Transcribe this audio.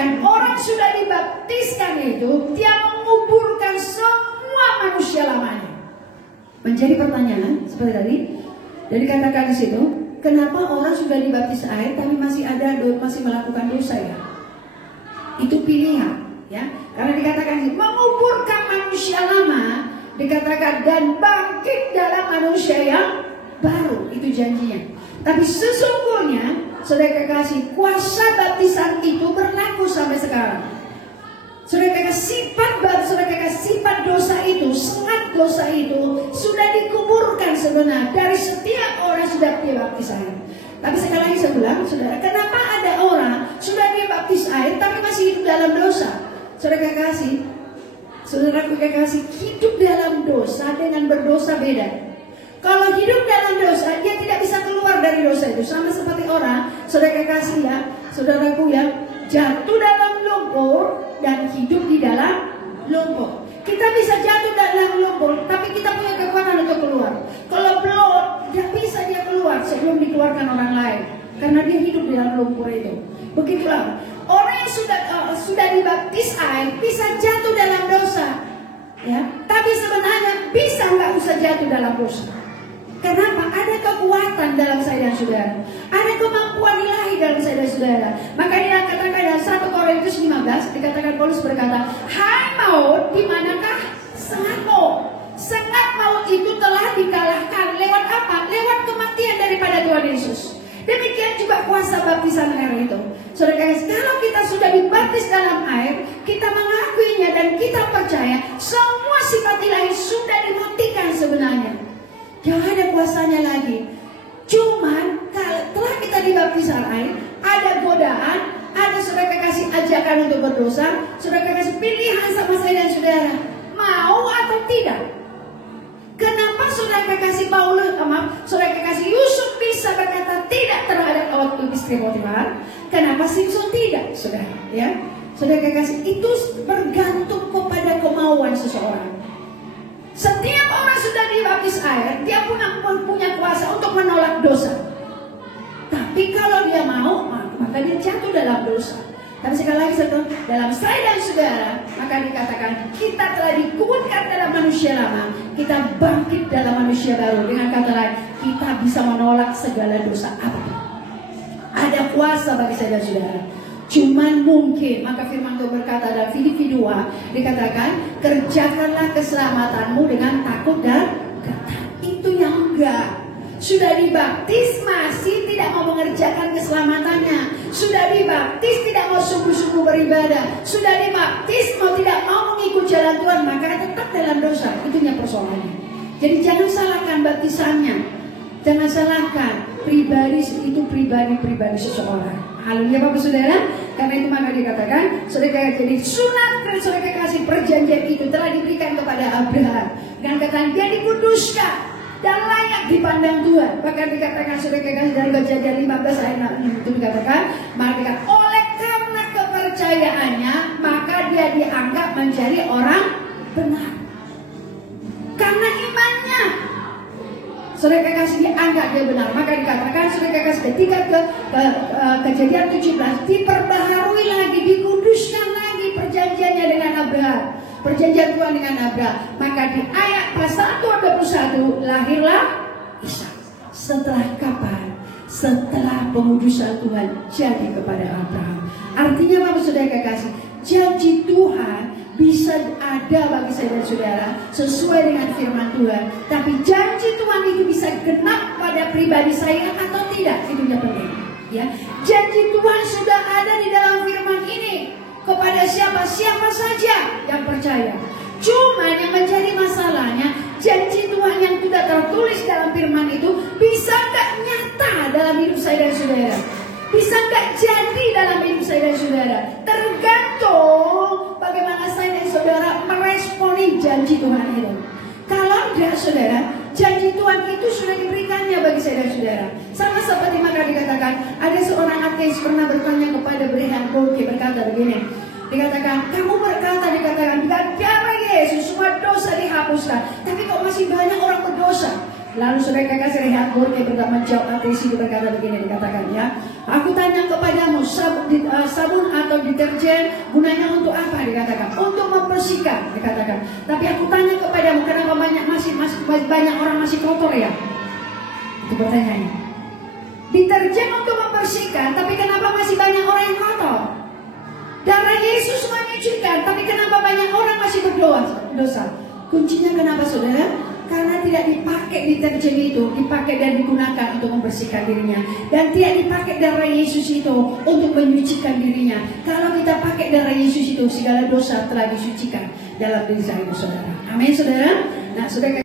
orang sudah dibaptiskan itu, dia menguburkan semua manusia lamanya. Menjadi pertanyaan seperti tadi, jadi katakan di situ, kenapa orang sudah dibaptis air tapi masih melakukan dosa ya? Itu pilihan, ya. Karena dikatakan menguburkan manusia lama, dikatakan dan bangkit dalam manusia yang baru, itu janjinya. Tapi sesungguhnya, saudara kekasih, kuasa baptisan itu berlaku sampai sekarang. Saudara kekasih, sifat dosa itu, sengat dosa itu sudah dikuburkan sebenarnya dari setiap orang sudah dibaptis air. Tapi sekali lagi saya bilang, saudara, kenapa ada orang sudah dibaptis air tapi masih hidup dalam dosa? Saudara kekasih, hidup dalam dosa dengan berdosa beda. Kalau hidup dalam dosa, dia tidak bisa keluar dari dosa itu. Sama seperti orang, saudara kekasih ya, saudaraku ya, jatuh dalam lumpur dan hidup di dalam lumpur. Kita bisa jatuh dalam lumpur, tapi kita punya kekuatan untuk keluar. Kalau belum, tidak bisa dia keluar sebelum dikeluarkan orang lain, karena dia hidup di dalam lumpur itu. Begitulah orang yang sudah dibaptis air bisa jatuh dalam dosa, ya. Tapi sebenarnya bisa nggak usah jatuh dalam dosa. Kenapa? Ada kekuatan dalam saya dan saudara. Ada kemampuan ilahi dalam saya dan saudara. Maka dia katakan dalam 1 Korintus 15, dikatakan Paulus berkata, hai maut, di manakah sengatmu? Sengat maut itu telah dikalahkan lewat apa? Lewat kematian daripada Tuhan Yesus. Demikian juga kuasa baptisan air itu. Saudara, kalau kita sudah dibaptis dalam air, kita mengakuinya dan kita percaya, semua sifat ilahi sudah dimatikan sebenarnya. Jangan ada kuasanya lagi. Cuman telah kita dibaptis air, ada godaan, ada saudara kekasih ajakan untuk berdosa. Saudara kekasih pilihan sama saya dan saudara, mau atau tidak. Kenapa saudara kekasih saudara kekasih Yusuf bisa berkata tidak terhadap waktu istri Potifar? Kenapa Simson tidak, saudara? Ya, saudara kekasih, itu bergantung kepada kemauan seseorang. Setiap orang sudah dibaptis air, dia punya kuasa untuk menolak dosa. Tapi kalau dia mau, maka dia jatuh dalam dosa. Tapi sekali lagi, dalam saya dan saudara, maka dikatakan kita telah dikuburkan dalam manusia lama, kita bangkit dalam manusia baru. Dengan kata lain, kita bisa menolak segala dosa apapun. Ada kuasa bagi saya dan saudara. Cuman mungkin, maka firman Tuhan berkata dalam Filipi 2, dikatakan, kerjakanlah keselamatanmu dengan takut dan ketat. Itu yang enggak. Sudah dibaptis masih tidak mau mengerjakan keselamatannya. Sudah dibaptis tidak mau sungguh-sungguh beribadah. Sudah dibaptis tidak mau mengikut jalan Tuhan, maka tetap dalam dosa. Itunya persoalannya. Jadi jangan salahkan baptisannya. Jangan salahkan pribadi itu pribadi seseorang. Haleluya Bapak Saudara. Karena itu maka dikatakan, saudara, jadi sunat dan saudara kekasih perjanjian itu telah diberikan kepada Abraham. Dengan kata dia dikuduskan dan layak dipandang Tuhan. Bahkan dikatakan saudara kekasih dalam Kejadian 15 ayat 6 itu dikatakan, maka oleh karena kepercayaannya maka dia dianggap menjadi orang benar. Karena imannya, saudara kekasih dianggap dia benar. Maka dikatakan saudara kekasih ketika Kejadian 17 diperbaharui lagi, dikuduskan lagi perjanjiannya dengan Abraham, perjanjian Tuhan dengan Abraham. Maka di ayat pasal 21 lahirlah Ishak. Setelah kapan? Setelah pengudusan Tuhan jadi kepada Abraham. Artinya Bapak Saudara kekasih, janji Tuhan bisa ada bagi saya dan saudara sesuai dengan firman Tuhan. Tapi janji Tuhan itu bisa genap pada pribadi saya atau tidak, itu yang penting. Ya, janji Tuhan sudah ada di dalam firman ini kepada siapa saja yang percaya. Cuma yang menjadi masalahnya, janji Tuhan yang sudah tertulis dalam firman itu bisa nggak nyata dalam hidup saya dan saudara? Bisa nggak jadi dalam hidup saya dan saudara? Tergantung bagaimana saya dan saudara meresponi janji Tuhan itu. Kalau tidak saudara, janji Tuhan itu sudah diberikannya bagi saya dan saudara. Sama seperti maka dikatakan, ada seorang ateis pernah bertanya kepada Brian Bolke, berkata begini. Dikatakan, kamu berkata, dikatakan, dengan darah Yesus semua dosa dihapuskan. Tapi kok masih banyak orang berdosa? Lalu saudara kekasih Reinhard Bonnke berkata, menjawab ateis itu berkata begini, dikatakan ya, Aku tanya kepadamu, sabun atau deterjen gunanya untuk apa? Dikatakan untuk membersihkan, dikatakan. Tapi aku tanya kepadamu, kenapa masih banyak orang masih kotor ya? Itu pertanyaannya. Deterjen untuk membersihkan, tapi kenapa masih banyak orang yang kotor? Darah Yesus menyucikan, tapi kenapa banyak orang masih berdosa? Kuncinya kenapa, saudara? Karena tidak dipakai deterjen itu, dipakai dan digunakan untuk membersihkan dirinya, dan tidak dipakai darah Yesus itu untuk menyucikan dirinya. Kalau kita pakai darah Yesus itu, segala dosa telah disucikan dalam diri saya, saudara. Amin, saudara. Nah, saudara.